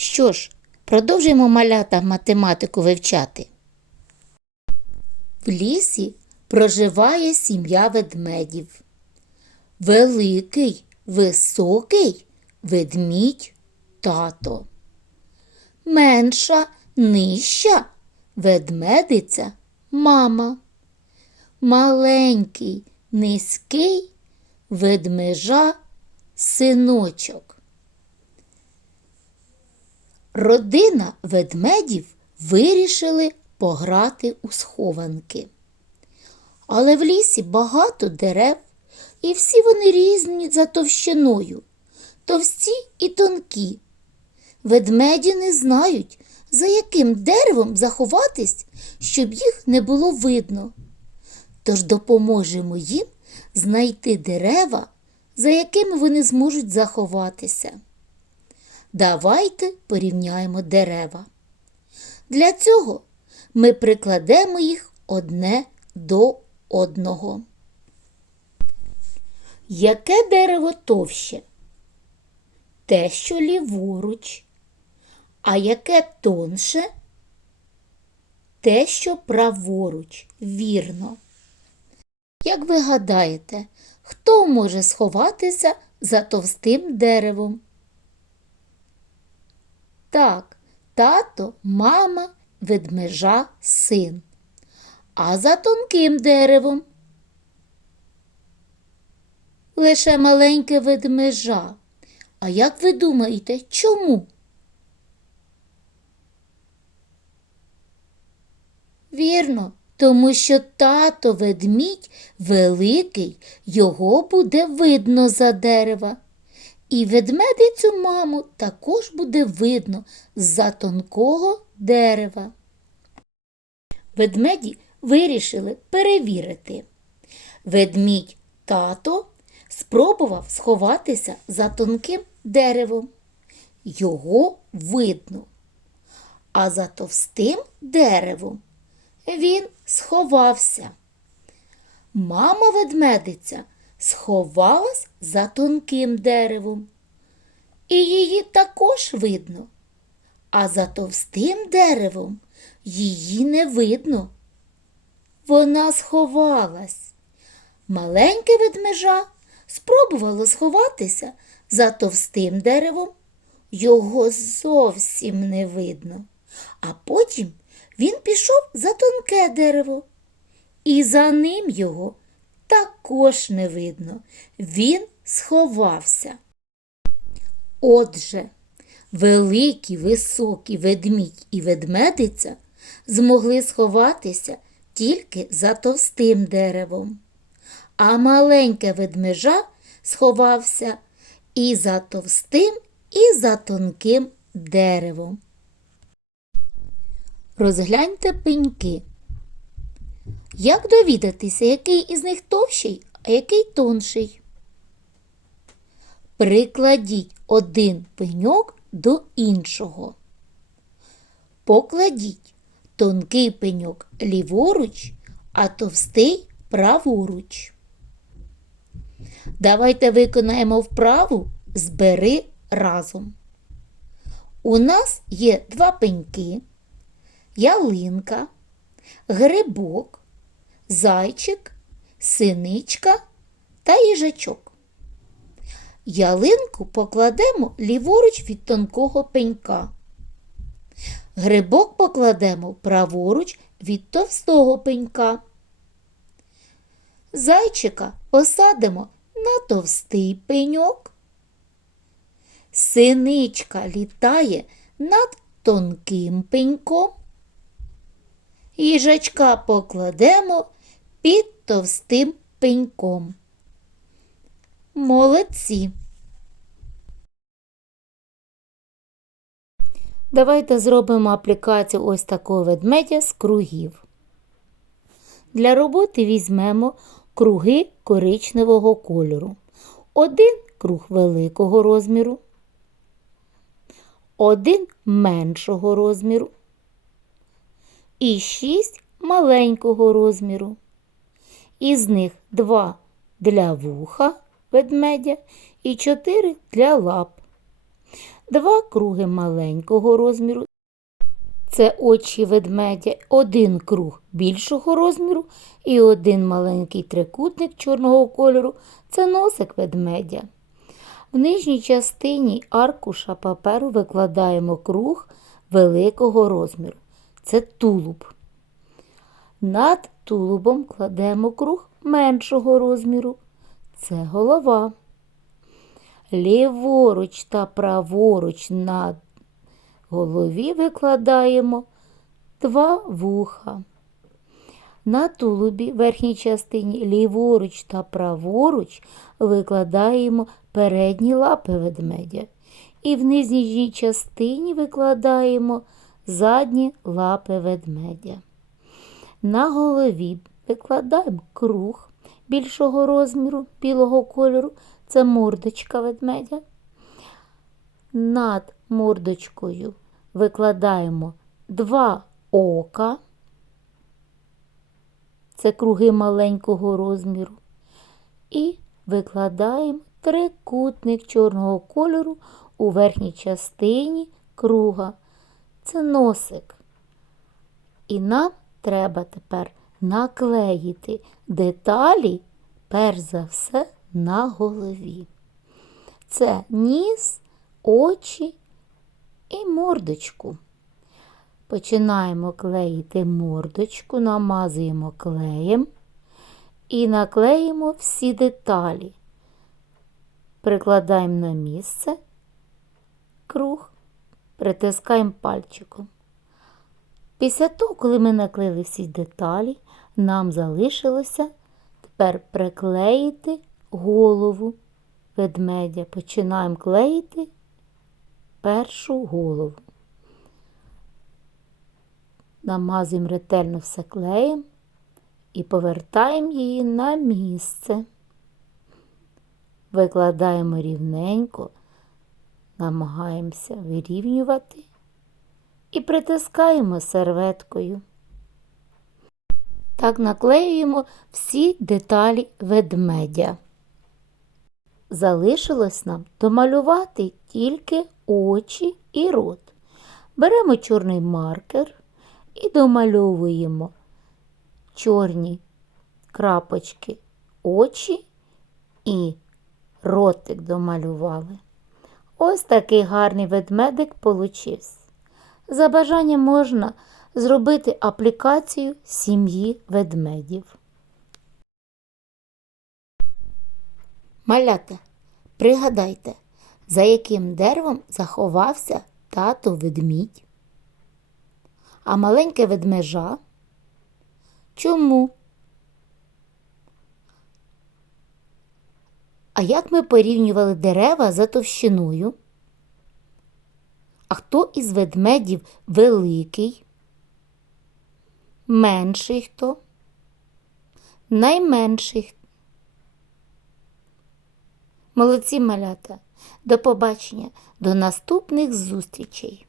Що ж, продовжуємо малята математику вивчати. В лісі проживає сім'я ведмедів. Великий, високий ведмідь тато. Менша, нижча ведмедиця мама. Маленький, низький ведмежа синочок. Родина ведмедів вирішили пограти у схованки. Але в лісі багато дерев, і всі вони різні за товщиною, товсті і тонкі. Ведмеді не знають, за яким деревом заховатись, щоб їх не було видно. Тож допоможемо їм знайти дерева, за якими вони зможуть заховатися. Давайте порівняємо дерева. Для цього ми прикладемо їх одне до одного. Яке дерево товще? Те, що ліворуч. А яке тонше? Те, що праворуч. Вірно. Як ви гадаєте, хто може сховатися за товстим деревом? Так, тато, мама, ведмежа, син. А за тонким деревом? Лише маленьке ведмежа. А як ви думаєте, чому? Вірно, тому що тато ведмідь великий, його буде видно за дерева. І ведмедицю маму також буде видно з-за тонкого дерева. Ведмеді вирішили перевірити. Ведмідь тато спробував сховатися за тонким деревом. Його видно. А за товстим деревом він сховався. Мама ведмедиця сховалась за тонким деревом. І її також видно. А за товстим деревом її не видно. Вона сховалась. Маленьке ведмежа спробувало сховатися за товстим деревом. Його зовсім не видно. А потім він пішов за тонке дерево. І за ним його також не видно. Він сховався. Отже, великий високий ведмідь і ведмедиця змогли сховатися тільки за товстим деревом, а маленьке ведмежа сховався і за товстим, і за тонким деревом. Розгляньте пеньки. Як довідатися, який із них товщий, а який тонший? Прикладіть один пеньок до іншого. Покладіть тонкий пеньок ліворуч, а товстий праворуч. Давайте виконаємо вправу збери разом. У нас є два пеньки, ялинка, грибок, зайчик, синичка та їжачок. Ялинку покладемо ліворуч від тонкого пенька. Грибок покладемо праворуч від товстого пенька. Зайчика посадимо на товстий пеньок. Синичка літає над тонким пеньком. Їжачка покладемо під товстим пеньком. Молодці. Давайте зробимо аплікацію ось такого ведмедя з кругів. Для роботи візьмемо круги коричневого кольору. Один круг великого розміру, один меншого розміру і шість маленького розміру. Із них два для вуха ведмедя і чотири для лап. Два круги маленького розміру. Це очі ведмедя, один круг більшого розміру і один маленький трикутник чорного кольору це носик ведмедя. В нижній частині аркуша паперу викладаємо круг великого розміру. Це тулуб. Над тулубом кладемо круг меншого розміру. Це голова. Ліворуч та праворуч на голові викладаємо два вуха. На тулубі верхній частині ліворуч та праворуч викладаємо передні лапи ведмедя. І в нижній частині викладаємо задні лапи ведмедя. На голові викладаємо круг більшого розміру білого кольору це мордочка ведмедя. Над мордочкою викладаємо два ока. Це круги маленького розміру. І викладаємо трикутник чорного кольору у верхній частині круга. Це носик. І нам треба тепер наклеїти деталі, перш за все, на голові. Це ніс, очі і мордочку. Починаємо клеїти мордочку, намазуємо клеєм і наклеїмо всі деталі. Прикладаємо на місце круг, притискаємо пальчиком. Після того, коли ми наклеїли всі деталі, нам залишилося тепер приклеїти голову ведмедя. Починаємо клеїти першу голову. Намазуємо ретельно все клеєм і повертаємо її на місце. Викладаємо рівненько, намагаємося вирівнювати і притискаємо серветкою. Так наклеюємо всі деталі ведмедя. Залишилось нам домалювати тільки очі і рот. Беремо чорний маркер і домальовуємо чорні крапочки очі і ротик домалювали. Ось такий гарний ведмедик получився. За бажанням можна зробити аплікацію сім'ї ведмедів. Малята, пригадайте, за яким деревом заховався тато ведмідь, а маленьке ведмежа. Чому? А як ми порівнювали дерева за товщиною? А хто із ведмедів великий? Менший хто? Найменший. Молодці малята. До побачення, до наступних зустрічей.